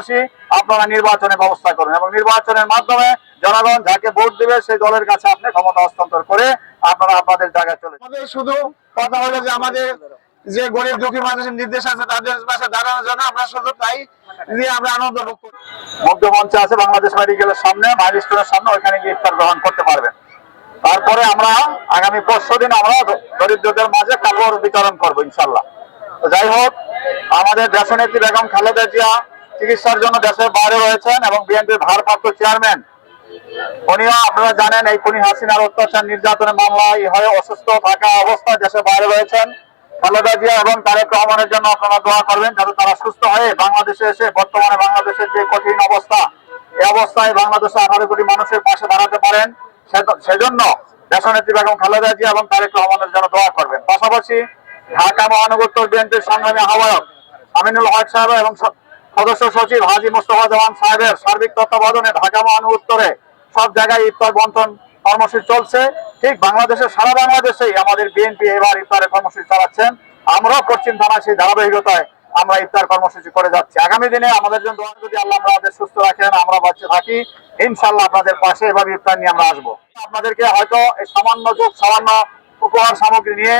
পাশাপাশি আপনারা নির্বাচনের ব্যবস্থা করুন এবং নির্বাচনের মাধ্যমে জনগণ যাকে ভোট দিবে সেই দলের কাছে আপনি ক্ষমতা হস্তান্তর করে আপনারা আপনাদের জায়গায় চলে যান। আমাদের শুধু কথা হলো যে আমাদের যে গরিব দুঃখী মানুষের নির্দেশ আছে তাদের পাশে দাঁড়ানোর জন্য আমরা শুধু তাই দিয়ে আমরা আনন্দ ভোগ করি। মধ্য মঞ্চে আছে বাংলাদেশ মেডিকেলের সামনে, মাইলস্টোনের সামনে, ওইখানে গিয়ে ইফতার গ্রহণ করতে পারবেন। তারপরে আমরা আগামী পরশুদিন আমরা দরিদ্রদের মাঝে কাপড় বিতরণ করবো ইনশাল্লাহ। তো যাই হোক, আমাদের দেশনেত্রী বেগম খালেদা জিয়া চিকিৎসার জন্য দেশের বাইরে রয়েছেন এবং বিএনপির ভারপ্রাপ্ত চেয়ারম্যান উনিও আপনারা জানেন এই খুনি হাসিনার অত্যাচার নির্যাতনের মামলায় হয়ে অসুস্থ থাকা অবস্থায় দেশের বাইরে রয়েছেন। খালেদা জিয়া এবং তারেক রহমানের জন্য আপনারা দোয়া করবেন যাতে তারা সুস্থ হয়ে বাংলাদেশে এসে বর্তমানে বাংলাদেশের যে কঠিন অবস্থা, এই অবস্থায় বাংলাদেশে 18 কোটি মানুষের পাশে দাঁড়াতে পারেন। সেজন্য দেশনেত্রী বেগম খালেদা জিয়া এবং তারেক রহমানের জন্য দোয়া করবেন। পাশাপাশি ঢাকা মহানগর উত্তর বিএনপির সংগ্রামী আহ্বায়ক আমিনুল হক সাহেব এবং সদস্য সচিব হাজী মোস্তফা জামান সাহেবের সার্বিক তত্ত্বাবধানে ঢাকা মহানগর উত্তরে সব জায়গায় ইফতার বন্টন কর্মসূচি চলছে। ঠিক বাংলাদেশের সারা বাংলাদেশেই আমাদের বিএনপি এবার ইফতারের কর্মসূচি চালাচ্ছেন। আমরাও পশ্চিম থানায় সেই ধারাবাহিকতায় আমরা ইফতার কর্মসূচি করে যাচ্ছি। আগামী দিনে আমাদের জন্য যদি আল্লাহ আমাদের সুস্থ রাখেন, আমরা বাঁচে থাকি, ইনশাল্লাহ আপনাদের পাশে এভাবে ইফতার নিয়ে আমরা আসবো। আপনাদেরকে হয়তো এই সামান্য উপহার সামগ্রী নিয়ে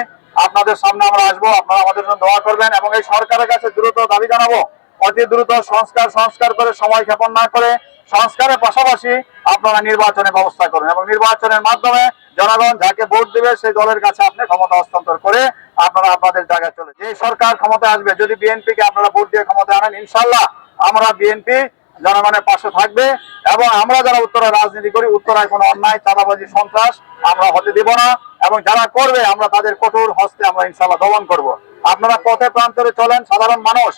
আপনাদের সামনে আমরা আসবো। আপনারা আমাদের জন্য দোয়া করবেন এবং এই সরকারের কাছে দ্রুত দাবি জানাবো, অতি দ্রুত সংস্কার করে সময় ক্ষেপণ না করে সংস্কারের পাশাপাশি আপনারা নির্বাচনের ব্যবস্থা করুন এবং নির্বাচনের মাধ্যমে জনগণ যাকে ভোট দিবে সেই দলের কাছে আপনি ক্ষমতা হস্তান্তর করে আপনারা আপনাদের জায়গায় চলে। যে সরকার ক্ষমতায় আসবে, যদি বিএনপি কে আপনারা ভোট দিয়ে ক্ষমতায় আনেন, ইনশাল্লাহ আমরা বিএনপি জনগণের পাশে থাকবে এবং আমরা যারা উত্তরায় রাজনীতি করি, উত্তরায় কোনো অন্যায় চাঁদাবাজি সন্ত্রাস আমরা হতে দিব না এবং যারা করবে আমরা তাদের কঠোর হস্তে আমরা ইনশাল্লাহ দমন করব। আপনারা পথে প্রান্তরে চলেন, সাধারণ মানুষ,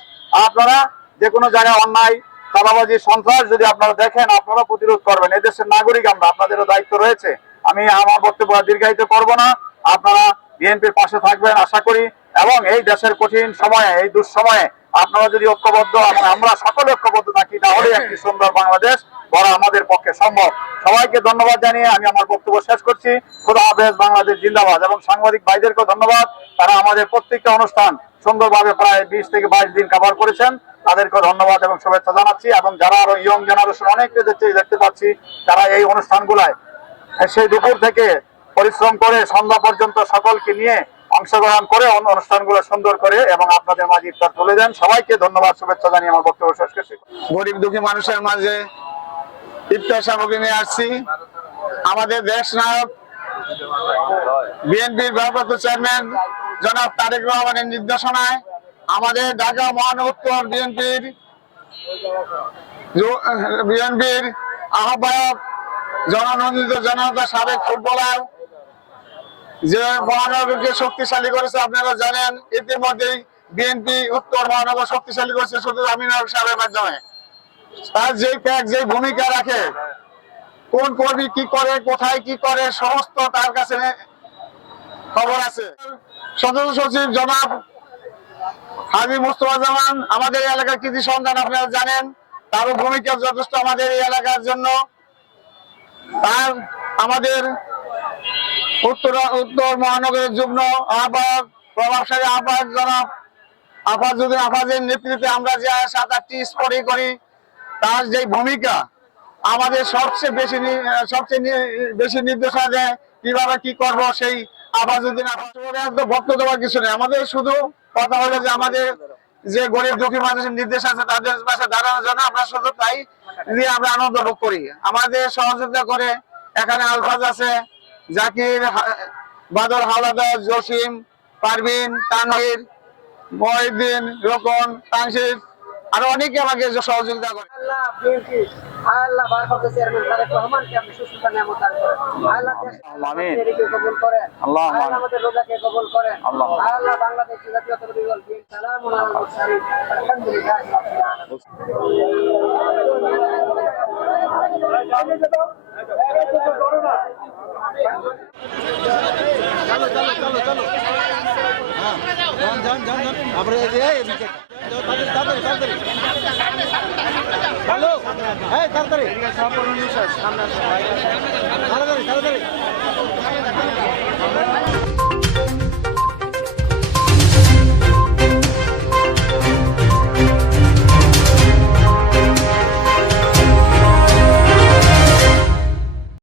আপনারা যে কোনো জায়গায় অন্যায় চাঁদাবাজি সন্ত্রাস যদি আপনারা দেখেন, আপনারা প্রতিরোধ করবেন। এদেশের নাগরিক আমরা, আপনাদেরও দায়িত্ব রয়েছে। আমি আমার বক্তব্য দীর্ঘায়িত করব না। আপনারা বিএনপির পাশে থাকবেন আশা করি এবং এই দেশের কঠিন সময়ে, এই দুঃসময়ে আপনারা যদি ঐক্যবদ্ধ, আমরা সকলে ঐক্যবদ্ধ থাকি, তাহলে একটি সুন্দর বাংলাদেশ গড়া আমাদের পক্ষে সম্ভব। সবাইকে ধন্যবাদ জানিয়ে আমি আমার বক্তব্য শেষ করছি। খোদা হাফেজ, বাংলাদেশ জিন্দাবাদ। এবং সাংবাদিক ভাইদেরকেও ধন্যবাদ, তারা আমাদের প্রত্যেকটা অনুষ্ঠান সুন্দরভাবে প্রায় 20 থেকে 22 দিন কভার করেছেন। তাদেরকে ধন্যবাদ এবং শুভেচ্ছা জানাচ্ছি। এবং যারা আরো ইয়ং জেনারেশন অনেকে দেখতে পাচ্ছি, তারা এই অনুষ্ঠানগুলায় সেই দুপুর থেকে পরিশ্রম করে সন্ধ্যা পর্যন্ত সকলকে নিয়ে অংশগ্রহণ করে অনুষ্ঠানগুলো সুন্দর করে এবং আপনাদের মাঝে ইফতার তুলে দেন। সবাইকে ধন্যবাদ, শুভেচ্ছা জানিয়ে আমার বক্তব্য শেষ করছি। গরিব দুঃখী মানুষের মাঝে ইফতার সামগ্রী নিয়ে আসছি। আমাদের দেশ নায়ক বিএনপির ভারপ্রাপ্ত চেয়ারম্যান জনাব তারেক রহমানের নির্দেশনায় আমাদের ঢাকা মহানগর উত্তর বিএনপির আহ্বায়ক জননন্দিত জনতা সাবেক ফুটবলার যে মহানগরকে শক্তিশালী করেছে, আপনারা জানেন ইতিমধ্যেই বিএনপি উত্তর মহানগর শক্তিশালী করেছে শুধু আমিনুল হক সাহেবের মাধ্যমে। তার যে ত্যাগ, যে ভূমিকা রাখে, কোন কর্মী কি করে, কোথায় কি করে, সমস্ত তার কাছে খবর আছে। সদস্য সচিব জনাব হাজী মোস্তফা জামান আমাদের এলাকার কৃতি সন্তান, আপনারা জানেন তারও ভূমিকা যথেষ্ট আমাদের এই এলাকার জন্য। তার আমাদের উত্তর মহানগরের যুগ্ম আহ্বায়ক, প্রভাবশালী আহ্বায়ক জনাব আফাজের নেতৃত্বে আমরা যে 7-8টি স্পটে করি, তার যে ভূমিকা আমাদের সবচেয়ে বেশি নির্দেশনা দেয় কিভাবে কি করব। সেই আফাজউদ্দিন বক্তব্য দেওয়ার কিছু নেই, আমাদের শুধু কথা হলো যে আমাদের যে গরিব দুঃখী মানুষের নির্দেশ আছে তাদের পাশে দাঁড়ানোর জন্য আমরা শুধু তাই দিয়ে আমরা আনন্দ ভোগ করি। আমাদের সহযোগিতা করে এখানে আলফাজ আছে, জাকির, বাদল হাওলাদার, জসিম, পারভিন, তানভীর, মহিউদ্দিন, রোকন, তানসির, আরো অনেকে আমাকে সহযোগিতা করে। আল্লাহ ভারপ্রাপ্ত চেয়ারম্যান তারেক রহমানকে আপনি সুস্থতা নিয়ামত দান করেন। আল্লাহ দেশকে কবুল করেন, আল্লাহ আমাদের রোজাকে কবুল করেন, আল্লাহ বাংলাদেশ জাতীয়তাবাদী দল সালামুন আলাল মুরসালিন আলহামদুলিল্লাহ রাব্বিল আলামিন। চলো আমরা হ্যালো, এই তাড়াতাড়ি তাড়াতাড়ি